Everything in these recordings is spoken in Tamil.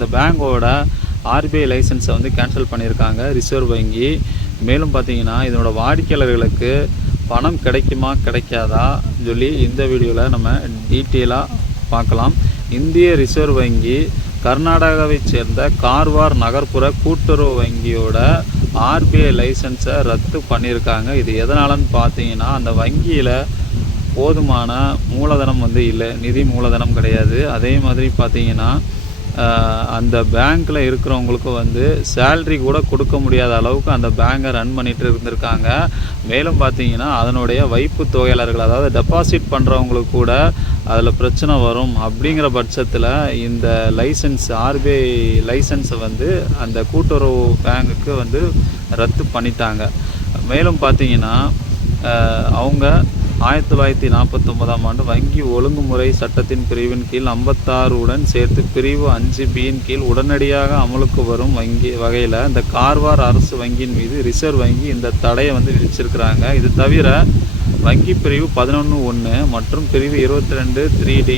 இந்த பேங்கோட ஆர்பிஐ லைசன்ஸை வந்து கேன்சல் பண்ணியிருக்காங்க ரிசர்வ் வங்கி. மேலும் பார்த்தீங்கன்னா இதனோட வாடிக்கையாளர்களுக்கு பணம் கிடைக்குமா கிடைக்காதா சொல்லி இந்த வீடியோவில் நம்ம டீட்டெயிலாக பார்க்கலாம். இந்திய ரிசர்வ் வங்கி கர்நாடகாவைச் சேர்ந்த கார்வார் நகர்ப்புற கூட்டுறவு வங்கியோட ஆர்பிஐ லைசன்ஸை ரத்து பண்ணியிருக்காங்க. இது எதனாலன்னு பார்த்தீங்கன்னா அந்த வங்கியில் போதுமான மூலதனம் வந்து இல்லை, நிதி மூலதனம் கிடையாது. அதே மாதிரி பார்த்தீங்கன்னா அந்த பேங்க்கில் இருக்கிறவங்களுக்கு வந்து சேல்ரி கூட கொடுக்க முடியாத அளவுக்கு அந்த பேங்கை ரன் பண்ணிட்டு இருந்திருக்காங்க. மேலும் பார்த்தீங்கன்னா அதனுடைய வைப்பு தொகையாளர்கள், அதாவது டெபாசிட் பண்ணுறவங்களுக்கு கூட அதில் பிரச்சனை வரும். அப்படிங்கிற பட்சத்தில் இந்த லைசன்ஸ் ஆர்பிஐ லைசன்ஸை வந்து அந்த கூட்டுறவு பேங்குக்கு வந்து ரத்து பண்ணிட்டாங்க. மேலும் பார்த்தீங்கன்னா அவங்க 1949ஆம் ஆண்டு வங்கி ஒழுங்குமுறை சட்டத்தின் பிரிவின் கீழ் 56 உடன் சேர்த்து பிரிவு 5B கீழ் உடனடியாக அமலுக்கு வரும் வகையில் இந்த கார்வார் அரசு வங்கியின் மீது ரிசர்வ் வங்கி இந்த தடையை வந்து விதிச்சிருக்கிறாங்க. இது தவிர வங்கி பிரிவு 11(1) மற்றும் பிரிவு 22(3)D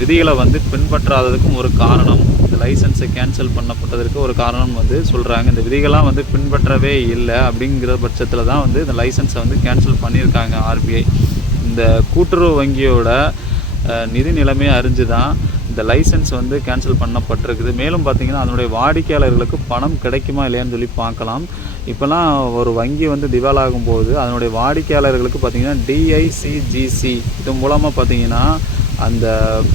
விதிகளை வந்து பின்பற்றாததுக்கும் ஒரு காரணம், இந்த லைசன்ஸை கேன்சல் பண்ணப்பட்டதற்கு ஒரு காரணம் வந்து சொல்கிறாங்க. இந்த விதிகள்லாம் வந்து பின்பற்றவே இல்லை அப்படிங்கிற பட்சத்தில் தான் வந்து இந்த லைசன்ஸை வந்து கேன்சல் பண்ணியிருக்காங்க ஆர்பிஐ. இந்த கூட்டுறவு வங்கியோட நிதி நிலைமையை அறிஞ்சு தான் இந்த லைசன்ஸ் வந்து கேன்சல் பண்ணப்பட்டிருக்குது. மேலும் பார்த்திங்கன்னா அதனுடைய வாடிக்கையாளர்களுக்கு பணம் கிடைக்குமா இல்லையான்னு சொல்லி பார்க்கலாம். இப்போலாம் ஒரு வங்கி வந்து திவாலாகும் போது அதனுடைய வாடிக்கையாளர்களுக்கு பார்த்திங்கன்னா டிஐசிஜிசி இது மூலமாக பார்த்திங்கன்னா அந்த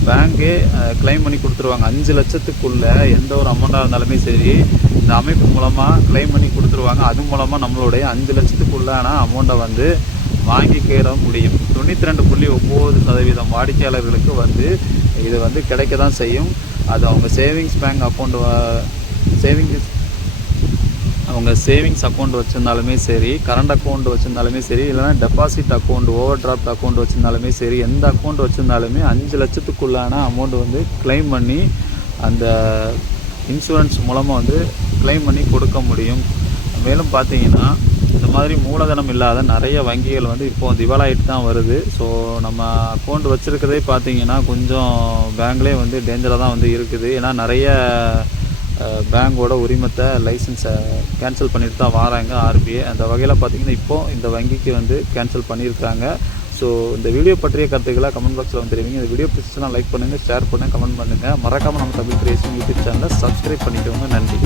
பேங்கே கிளைம் பண்ணி கொடுத்துருவாங்க. 5 லட்சத்துக்குள்ளே எந்த ஒரு அமௌண்ட்டாக இருந்தாலுமே சரி இந்த அமைப்பு மூலமாக கிளைம் பண்ணி கொடுத்துருவாங்க. அது மூலமாக நம்மளுடைய 5 லட்சத்துக்குள்ளான அமௌண்ட்டை வந்து வாங்கிக்கிற முடியும். 92.9% வாடிக்கையாளர்களுக்கு வந்து இது வந்து கிடைக்க தான் செய்யும். அது அவங்க சேவிங்ஸ் அக்கௌண்ட் வச்சுருந்தாலுமே சரி, கரண்ட் அக்கௌண்ட் வச்சுருந்தாலுமே சரி, இல்லைனா deposit account, overdraft account வச்சுருந்தாலுமே சரி, எந்த அக்கௌண்ட் வச்சுருந்தாலுமே 5 லட்சத்துக்குள்ளான அமௌண்ட் வந்து கிளைம் பண்ணி அந்த இன்சூரன்ஸ் மூலமாக வந்து கிளைம் பண்ணி கொடுக்க முடியும். மேலும் பார்த்தீங்கன்னா இந்த மாதிரி மூலதனம் இல்லாத நிறைய வங்கிகள் வந்து இப்போது திவாலாயிட்டு தான் வருது. ஸோ நம்ம அக்கௌண்ட் வச்சுருக்கிறதே பார்த்தீங்கன்னா கொஞ்சம் பேங்க்லேயே வந்து டேஞ்சராக தான் வந்து இருக்குது. ஏன்னா நிறைய பேங்கோட உரிமத்தை லைசன்ஸை கேன்சல் பண்ணிட்டு தான் வராங்க ஆர்பிஐ. அந்த வகையில் பார்த்திங்கன்னா இப்போது இந்த வங்கிக்கு வந்து கேன்சல் பண்ணியிருக்காங்க. ஸோ இந்த வீடியோ பற்றிய கருத்துக்களை கமெண்ட் பாக்ஸில் வந்து தெரிவிங்க. இந்த வீடியோ பிடிச்சா லைக் பண்ணுங்கள், ஷேர் பண்ணுங்கள், கமெண்ட் பண்ணுங்கள். மறக்காமல் நம்ம தமிழ் கிரியேஷன் யூடியூப் சேனலை சப்ஸ்கிரைப் பண்ணிக்கோங்க. நன்றி.